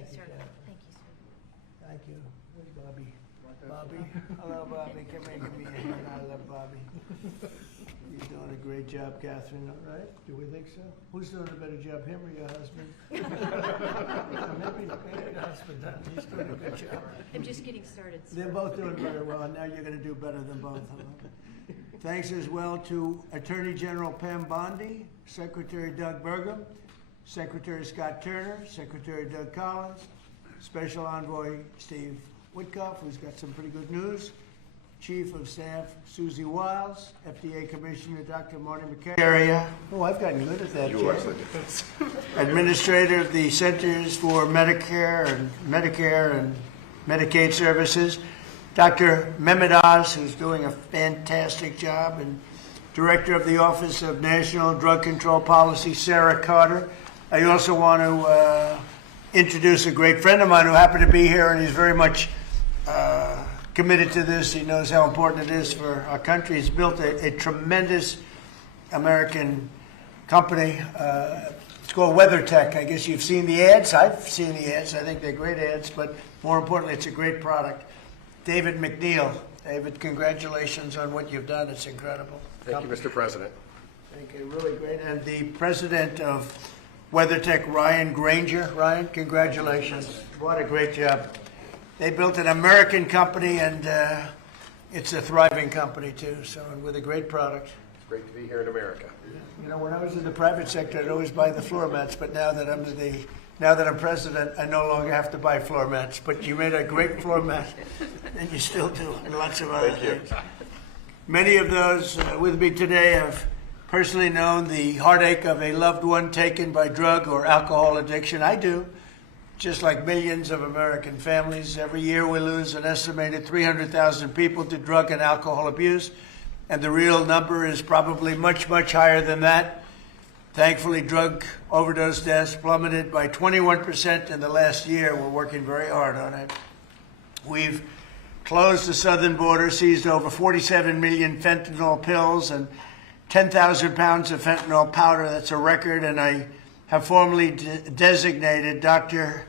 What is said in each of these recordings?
Thank you, sir. Jen. Thank you, sir. Thank you. Where's Bobby? Bobby? Hello, Bobby. Come here, give me a hand. I love Bobby. You're doing a great job, Catherine, all right? Do we think so? Who's doing a better job, him or your husband? Maybe your husband, huh? He's doing a good job. I'm just getting started, sir. They're both doing very well, and now you're going to do better than both of them. Thanks as well to Attorney General Pam Bondi, Secretary Doug Burgum, Secretary Scott Turner, Secretary Doug Collins, Special Envoy Steve Witkoff, who's got some pretty good news, Chief of Staff Susie Wiles, FDA Commissioner Dr. Marty McCary. Oh, I've gotten good at that, Jeff. Administrator of the Centers for Medicare and Medicaid Services, Dr. Mehmet Oz, who's doing a fantastic job, and Director of the Office of National Drug Control Policy, Sarah Carter. I also want to introduce a great friend of mine who happened to be here, and he's very much committed to this. He knows how important it is for our country. He's built a tremendous American company. It's called WeatherTech. I guess you've seen the ads. I've seen the ads. I think they're great ads, but more importantly, it's a great product. David McNeil. David, congratulations on what you've done. It's incredible. Thank you, Mr. President. Thank you. Really great. And the president of WeatherTech, Ryan Granger. Ryan, congratulations. What a great job. They built an American company, and it's a thriving company, too, so with a great product. It's great to be here in America. You know, when I was in the private sector, I'd always buy the floor mats, but now that I'm president, I no longer have to buy floor mats. But you made a great floor mat, and you still do, and lots of other things. Many of those with me today have personally known the heartache of a loved one taken by drug or alcohol addiction. I do. Just like millions of American families, every year we lose an estimated 300,000 people to drug and alcohol abuse, and the real number is probably much, much higher than that. Thankfully, drug overdose deaths plummeted by 21% in the last year. We're working very hard on it. We've closed the southern border, seized over 47 million fentanyl pills and 10,000 pounds of fentanyl powder. That's a record, and I have formally designated Dr.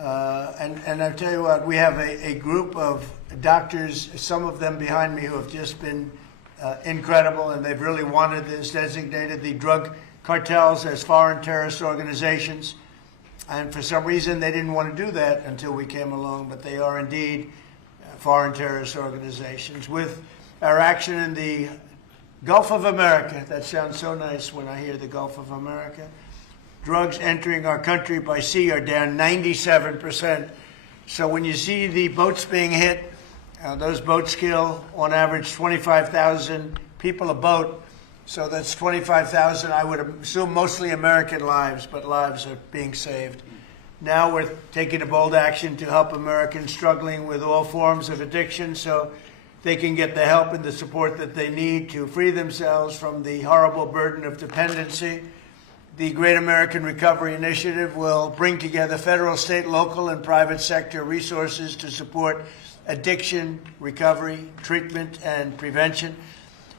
And I'll tell you what, we have a group of doctors, some of them behind me, who have just been incredible, and they've really wanted this, designated the drug cartels as foreign terrorist organizations. And for some reason, they didn't want to do that until we came along, but they are indeed foreign terrorist organizations. With our action in the Gulf of America, that sounds so nice when I hear the Gulf of America, drugs entering our country by sea are down 97%. So when you see the boats being hit, those boats kill on average 25,000 people a boat. So that's 25,000, I would assume mostly American lives, but lives are being saved. Now we're taking a bold action to help Americans struggling with all forms of addiction so they can get the help and the support that they need to free themselves from the horrible burden of dependency. The Great American Recovery Initiative will bring together federal, state, local, and private sector resources to support addiction, recovery, treatment, and prevention.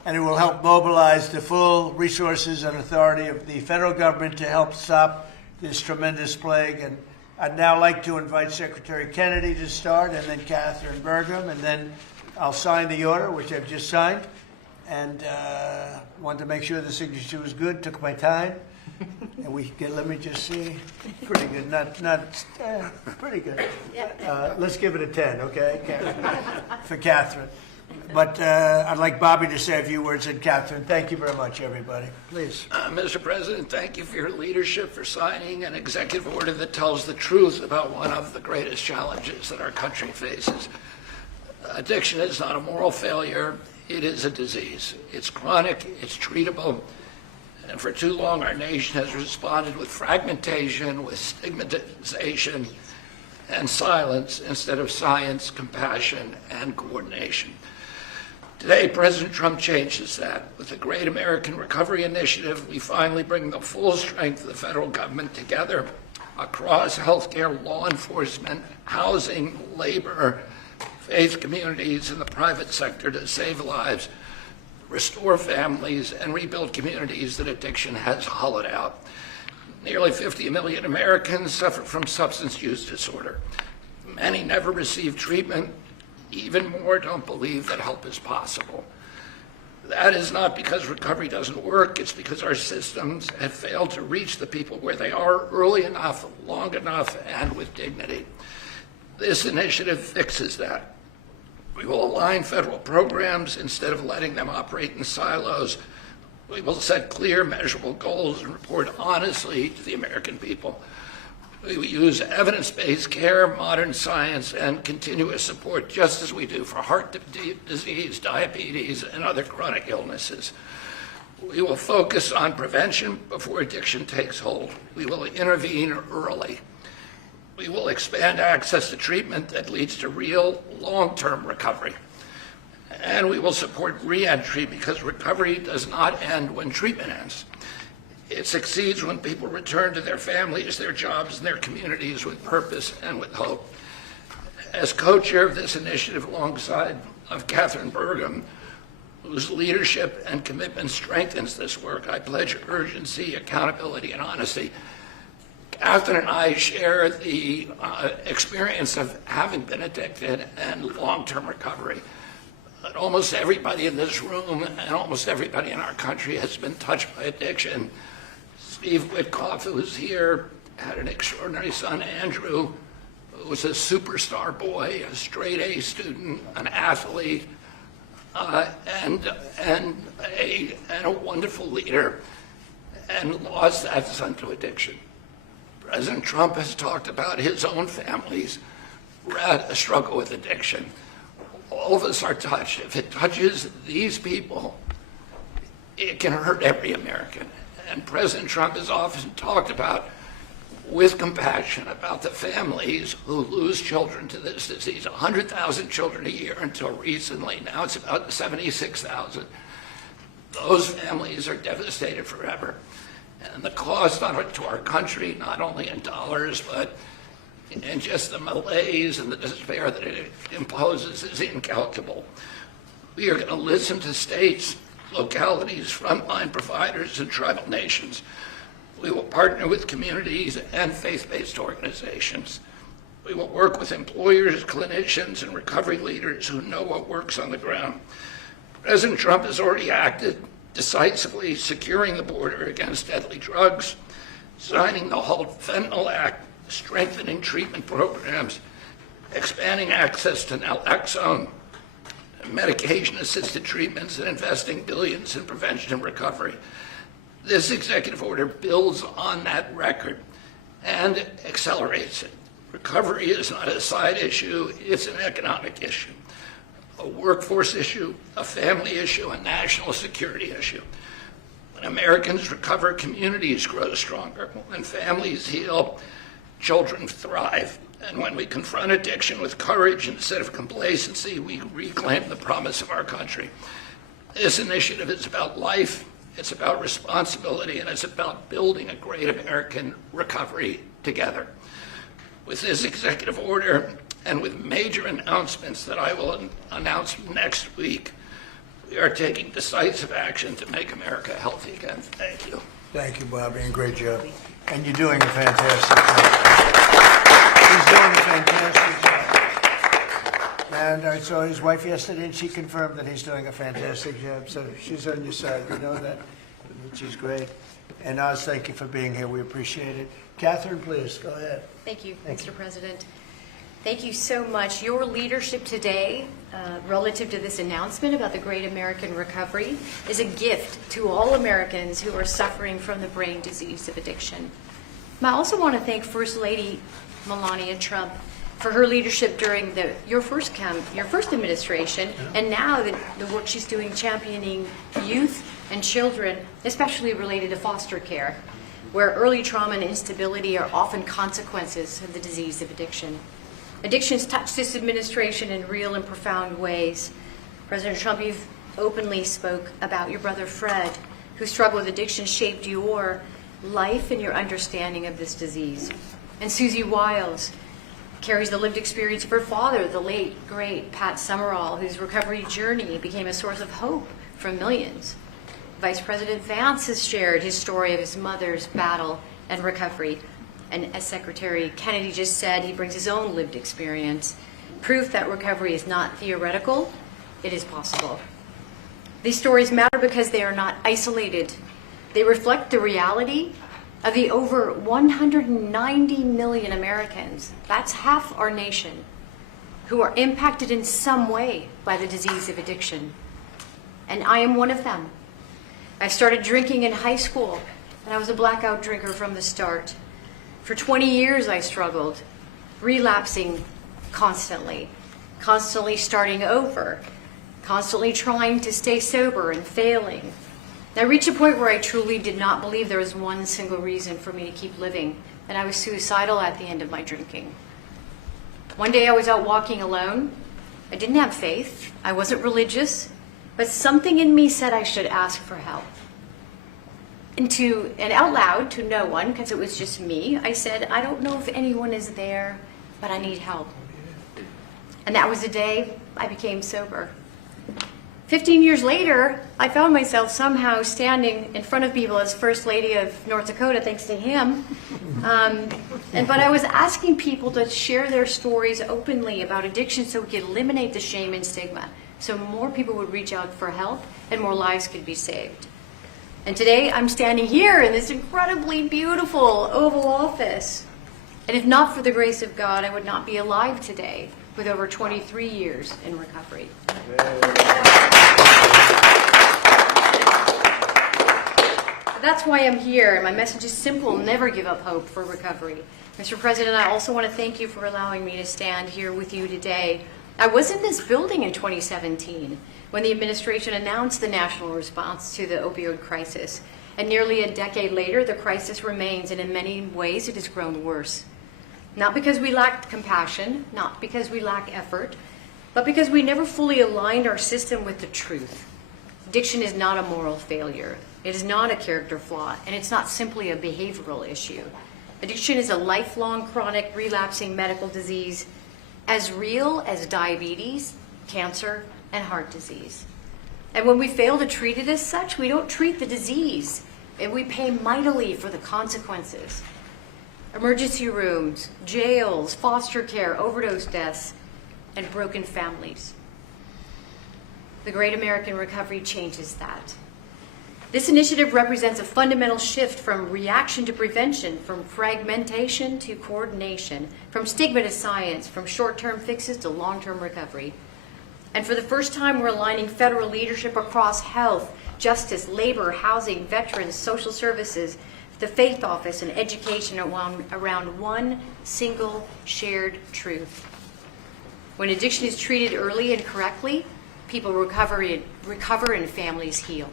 And it will help mobilize the full resources and authority of the federal government to help stop this tremendous plague. And I'd now like to invite Secretary Kennedy to start, and then Catherine Burgum, and then I'll sign the order, which I've just signed. And wanted to make sure the signature was good, took my time. And we get, let me just see, pretty good, pretty good. Let's give it a 10, okay, for Catherine. But I'd like Bobby to say a few words, and Catherine, thank you very much, everybody. Please. Mr. President, thank you for your leadership, for signing an executive order that tells the truth about one of the greatest challenges that our country faces. Addiction is not a moral failure, it is a disease. It's chronic, it's treatable. And for too long, our nation has responded with fragmentation, with stigmatization, and silence instead of science, compassion, and coordination. Today, President Trump changes that. With the Great American Recovery Initiative, we finally bring the full strength of the federal government together across healthcare, law enforcement, housing, labor, faith communities, and the private sector to save lives, restore families, and rebuild communities that addiction has hollowed out. Nearly 50 million Americans suffer from substance use disorder. Many never receive treatment. Even more don't believe that help is possible. That is not because recovery doesn't work, it's because our systems have failed to reach the people where they are early enough, long enough, and with dignity. This initiative fixes that. We will align federal programs instead of letting them operate in silos. We will set clear, measurable goals and report honestly to the American people. We will use evidence-based care, modern science, and continuous support, just as we do for heart disease, diabetes, and other chronic illnesses. We will focus on prevention before addiction takes hold. We will intervene early. We will expand access to treatment that leads to real, long-term recovery. And we will support re-entry because recovery does not end when treatment ends. It succeeds when people return to their families, their jobs, and their communities with purpose and with hope. As co-chair of this initiative alongside of Catherine Burgum, whose leadership and commitment strengthens this work, I pledge urgency, accountability, and honesty. Catherine and I share the experience of having been addicted and long-term recovery. But almost everybody in this room and almost everybody in our country has been touched by addiction. Steve Witkoff, who's here, had an extraordinary son, Andrew, who was a superstar boy, a straight A student, an athlete, and a wonderful leader, and lost that son to addiction. President Trump has talked about his own family's struggle with addiction. All of us are touched. If it touches these people, it can hurt every American. And President Trump has often talked about, with compassion, about the families who lose children to this disease. 100,000 children a year until recently. Now it's about 76,000. Those families are devastated forever. And the cost to our country, not only in dollars, but in just the malaise and the despair that it imposes, is incalculable. We are going to listen to states, localities, frontline providers, and tribal nations. We will partner with communities and faith-based organizations. We will work with employers, clinicians, and recovery leaders who know what works on the ground. President Trump has already acted decisively, securing the border against deadly drugs, signing the Halt Fentanyl Act, strengthening treatment programs, expanding access to naloxone, medication-assisted treatments, and investing billions in prevention and recovery. This executive order builds on that record and accelerates it. Recovery is not a side issue, it's an economic issue, a workforce issue, a family issue, a national security issue. When Americans recover, communities grow stronger. When families heal, children thrive. And when we confront addiction with courage instead of complacency, we reclaim the promise of our country. This initiative is about life, it's about responsibility, and it's about building a great American recovery together. With this executive order and with major announcements that I will announce next week, we are taking decisive action to make America healthy again. Thank you. Thank you, Bobby, and great job. And you're doing a fantastic job. He's doing a fantastic job. And I saw his wife yesterday, and she confirmed that he's doing a fantastic job. So she's on your side, you know that, which is great. And Oz, thank you for being here. We appreciate it. Catherine, please, go ahead. Thank you, Mr. President. Thank you so much. Your leadership today, relative to this announcement about the Great American Recovery, is a gift to all Americans who are suffering from the brain disease of addiction. I also want to thank First Lady Melania Trump for her leadership during your first administration, and now the work she's doing championing youth and children, especially related to foster care, where early trauma and instability are often consequences of the disease of addiction. Addictions touch this administration in real and profound ways. President Trump, you've openly spoke about your brother Fred, whose struggle with addiction shaped your life and your understanding of this disease. And Susie Wiles carries the lived experience of her father, the late, great Pat Summerall, whose recovery journey became a source of hope for millions. Vice President Vance has shared his story of his mother's battle and recovery. And as Secretary Kennedy just said, he brings his own lived experience, proof that recovery is not theoretical, it is possible. These stories matter because they are not isolated. They reflect the reality of the over 190 million Americans, that's half our nation, who are impacted in some way by the disease of addiction. And I am one of them. I started drinking in high school, and I was a blackout drinker from the start. For 20 years I struggled, relapsing constantly starting over, constantly trying to stay sober and failing. I reached a point where I truly did not believe there was one single reason for me to keep living, and I was suicidal at the end of my drinking. One day I was out walking alone. I didn't have faith. I wasn't religious, but something in me said I should ask for help. And out loud to no one, because it was just me, I said, I don't know if anyone is there, but I need help. And that was the day I became sober. 15 years later, I found myself somehow standing in front of people as First Lady of North Dakota, thanks to him. But I was asking people to share their stories openly about addiction so we could eliminate the shame and stigma, so more people would reach out for help and more lives could be saved. And today I'm standing here in this incredibly beautiful Oval Office. And if not for the grace of God, I would not be alive today with over 23 years in recovery. That's why I'm here, and my message is simple: never give up hope for recovery. Mr. President, I also want to thank you for allowing me to stand here with you today. I was in this building in 2017 when the administration announced the national response to the opioid crisis. And nearly a decade later, the crisis remains, and in many ways it has grown worse. Not because we lacked compassion, not because we lack effort, but because we never fully aligned our system with the truth. Addiction is not a moral failure. It is not a character flaw, and it's not simply a behavioral issue. Addiction is a lifelong, chronic, relapsing medical disease, as real as diabetes, cancer, and heart disease. And when we fail to treat it as such, we don't treat the disease, and we pay mightily for the consequences. Emergency rooms, jails, foster care, overdose deaths, and broken families. The Great American Recovery changes that. This initiative represents a fundamental shift from reaction to prevention, from fragmentation to coordination, from stigma to science, from short-term fixes to long-term recovery. And for the first time, we're aligning federal leadership across health, justice, labor, housing, veterans, social services, the faith office, and education around one single shared truth. When addiction is treated early and correctly, people recover and families heal.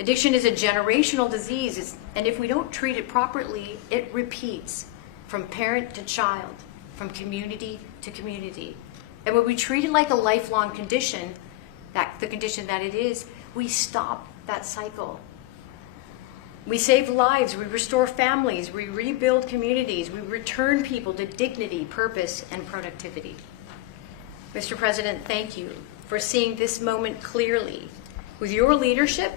Addiction is a generational disease, and if we don't treat it properly, it repeats from parent to child, from community to community. And when we treat it like a lifelong condition, the condition that it is, we stop that cycle. We save lives, we restore families, we rebuild communities, we return people to dignity, purpose, and productivity. Mr. President, thank you for seeing this moment clearly. With your leadership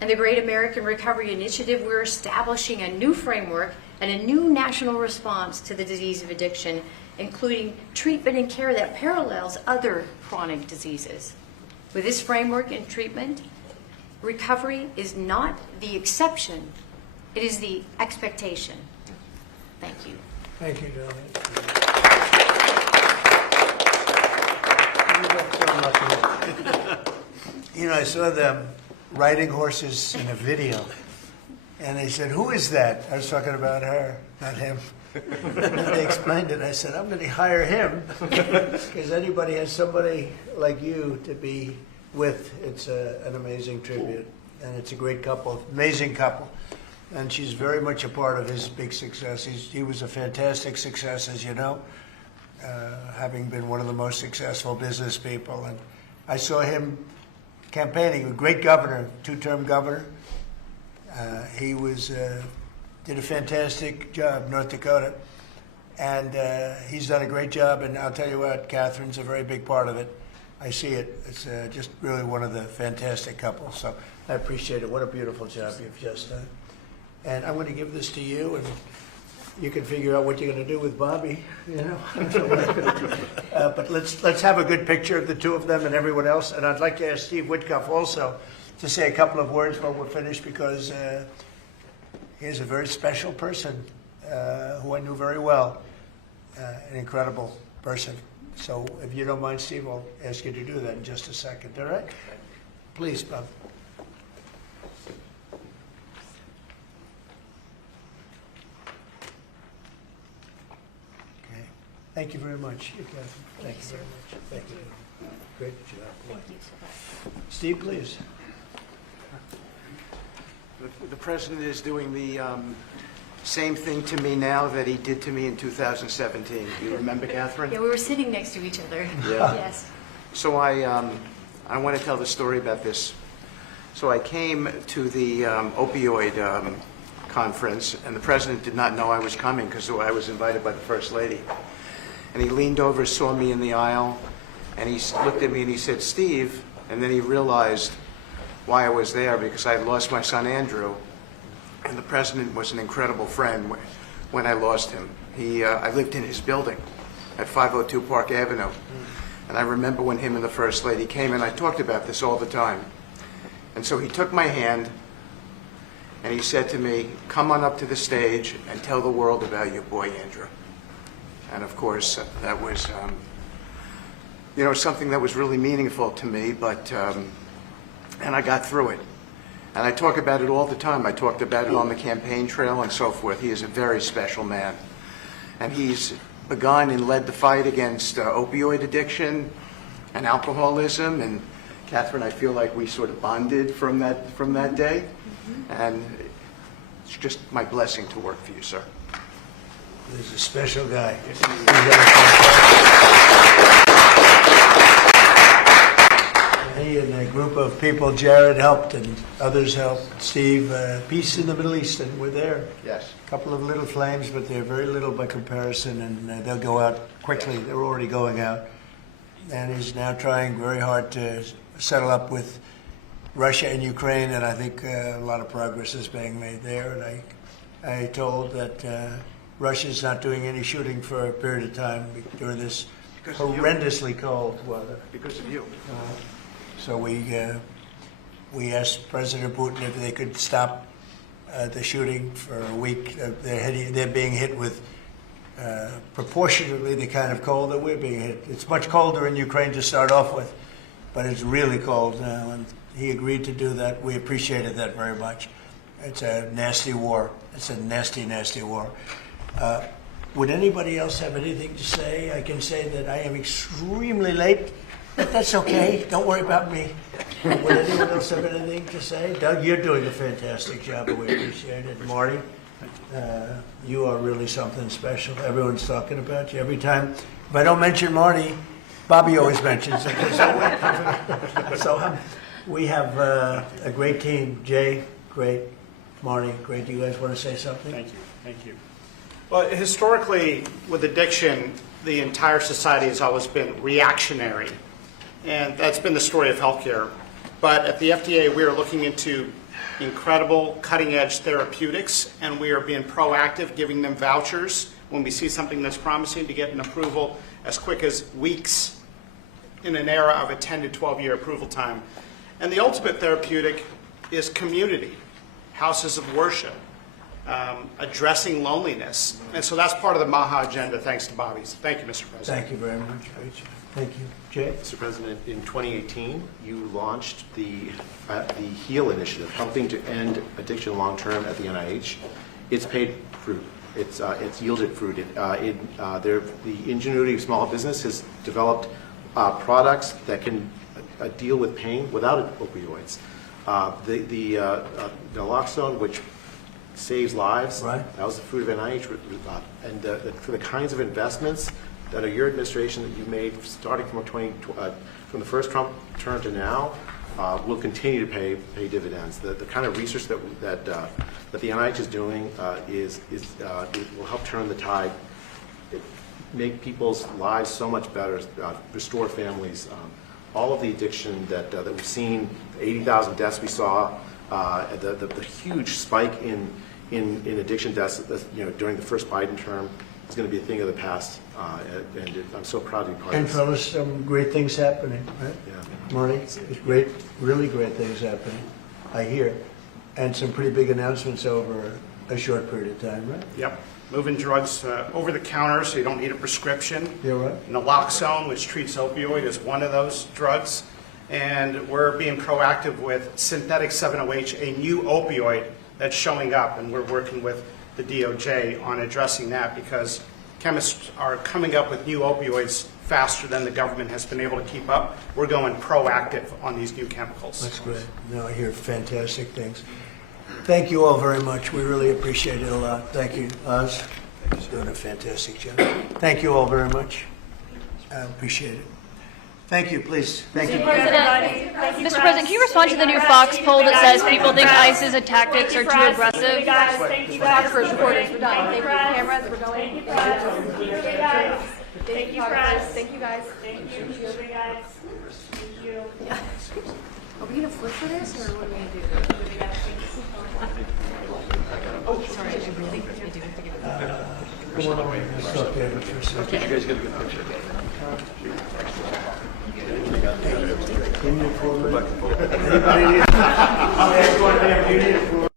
and the Great American Recovery Initiative, we're establishing a new framework and a new national response to the disease of addiction, including treatment and care that parallels other chronic diseases. With this framework and treatment, recovery is not the exception, it is the expectation. Thank you. Thank you, darling. You know, I saw them riding horses in a video, and they said, "Who is that?" I was talking about her, not him. And they explained it. I said, "I'm going to hire him because anybody has somebody like you to be with. It's an amazing tribute, and it's a great couple, amazing couple." And she's very much a part of his big success. He was a fantastic success, as you know, having been one of the most successful business people. And I saw him campaigning, a great governor, two-term governor. He did a fantastic job, North Dakota, and he's done a great job. And I'll tell you what, Catherine's a very big part of it. I see it. It's just really one of the fantastic couples. So I appreciate it. What a beautiful job you've just done. And I'm going to give this to you, and you can figure out what you're going to do with Bobby, you know. But let's have a good picture of the two of them and everyone else. And I'd like to ask Steve Whitcuff also to say a couple of words while we're finished, because he's a very special person who I knew very well, an incredible person. So if you don't mind, Steve, I'll ask you to do that in just a second, all right? Please, Bob. Okay. Thank you very much. Thank you very much. Thank you. Great job. Thank you so much. Steve, please. The president is doing the same thing to me now that he did to me in 2017. Do you remember, Catherine? Yeah, we were sitting next to each other. Yeah. Yes. So I want to tell the story about this. So I came to the opioid conference, and the president did not know I was coming because I was invited by the First Lady. And he leaned over, saw me in the aisle, and he looked at me and he said, "Steve," and then he realized why I was there, because I had lost my son Andrew, and the president was an incredible friend when I lost him. I lived in his building at 502 Park Avenue, and I remember when him and the First Lady came, and I talked about this all the time. And so he took my hand, and he said to me, "Come on up to the stage and tell the world about your boy Andrew." And of course, that was, something that was really meaningful to me, but, and I got through it. And I talk about it all the time. I talked about it on the campaign trail and so forth. He is a very special man. And he's begun and led the fight against opioid addiction and alcoholism. And Catherine, I feel like we sort of bonded from that day. And it's just my blessing to work for you, sir. He's a special guy. He and a group of people, Jared helped and others helped. Steve, peace in the Middle East, and we're there. Yes. A couple of little flames, but they're very little by comparison, and they'll go out quickly. Yes. They're already going out. And he's now trying very hard to settle up with Russia and Ukraine, and I think a lot of progress is being made there. And I told that Russia's not doing any shooting for a period of time during this Because of you. horrendously cold weather. Because of you. So we asked President Putin if they could stop the shooting for a week. They're being hit with proportionately the kind of cold that we're being hit. It's much colder in Ukraine to start off with, but it's really cold now, and he agreed to do that. We appreciated that very much. It's a nasty war. It's a nasty, nasty war. Would anybody else have anything to say? I can say that I am extremely late, but that's okay. Don't worry about me. Would anyone else have anything to say? Doug, you're doing a fantastic job, and we appreciate it. Marty, you are really something special. Everyone's talking about you every time. If I don't mention Marty, Bobby always mentions it. So we have a great team. Jay, great. Marty, great. Do you guys want to say something? Thank you. Thank you. Well, historically, with addiction, the entire society has always been reactionary. And that's been the story of healthcare. But at the FDA, we are looking into incredible cutting-edge therapeutics, and we are being proactive, giving them vouchers when we see something that's promising to get an approval as quick as weeks in an era of a 10 to 12-year approval time. And the ultimate therapeutic is community, houses of worship, addressing loneliness. And so that's part of the MAHA agenda, thanks to Bobby's. Thank you, Mr. President. Thank you very much. Great job. Thank you. Jay? Mr. President, in 2018, you launched the HEAL initiative, helping to end addiction long-term at the NIH. It's paid fruit. It's yielded fruit. The ingenuity of small business has developed products that can deal with pain without opioids. The naloxone, which saves lives, right. That was the fruit of NIH. And for the kinds of investments that are your administration that you made starting from the first Trump term to now will continue to pay dividends. The kind of research that the NIH is doing will help turn the tide, make people's lives so much better, restore families. All of the addiction that we've seen, 80,000 deaths we saw, the huge spike in in addiction deaths, during the first Biden term is going to be a thing of the past, and I'm so proud to be part And of this. fellas, some great things happening, right? Yeah. Marty, there's great, really great things happening, I hear. And some pretty big announcements over a short period of time, right? Yep, moving drugs over the counter so you don't need a prescription. Yeah, right. Naloxone, which treats opioid, is one of those drugs. And we're being proactive with synthetic 7-OH, a new opioid that's showing up, and we're working with the DOJ on addressing that because chemists are coming up with new opioids faster than the government has been able to keep up. We're going proactive on these new chemicals. That's great. No, I hear fantastic things. Thank you all very much. We really appreciate it a lot. Thank you, Oz. He's doing a fantastic job. Thank you all very much. I appreciate it. Thank you, please. Thank you. Mr. President, can you respond to the new Fox poll that says people think ICE's tactics are too aggressive? Thank you, guys. Photographers, reporters, we're done. Thank you, Cameras, we're going. Thank you, guys. Thank you, guys. Thank you, guys. Thank you, guys. Thank you. Are we going to flip for this, or what are we going to do? Oh, sorry, I really do have to give it back. Come on over. Let's talk to David for a second. You guys get a good picture. Anybody need- you need a floor?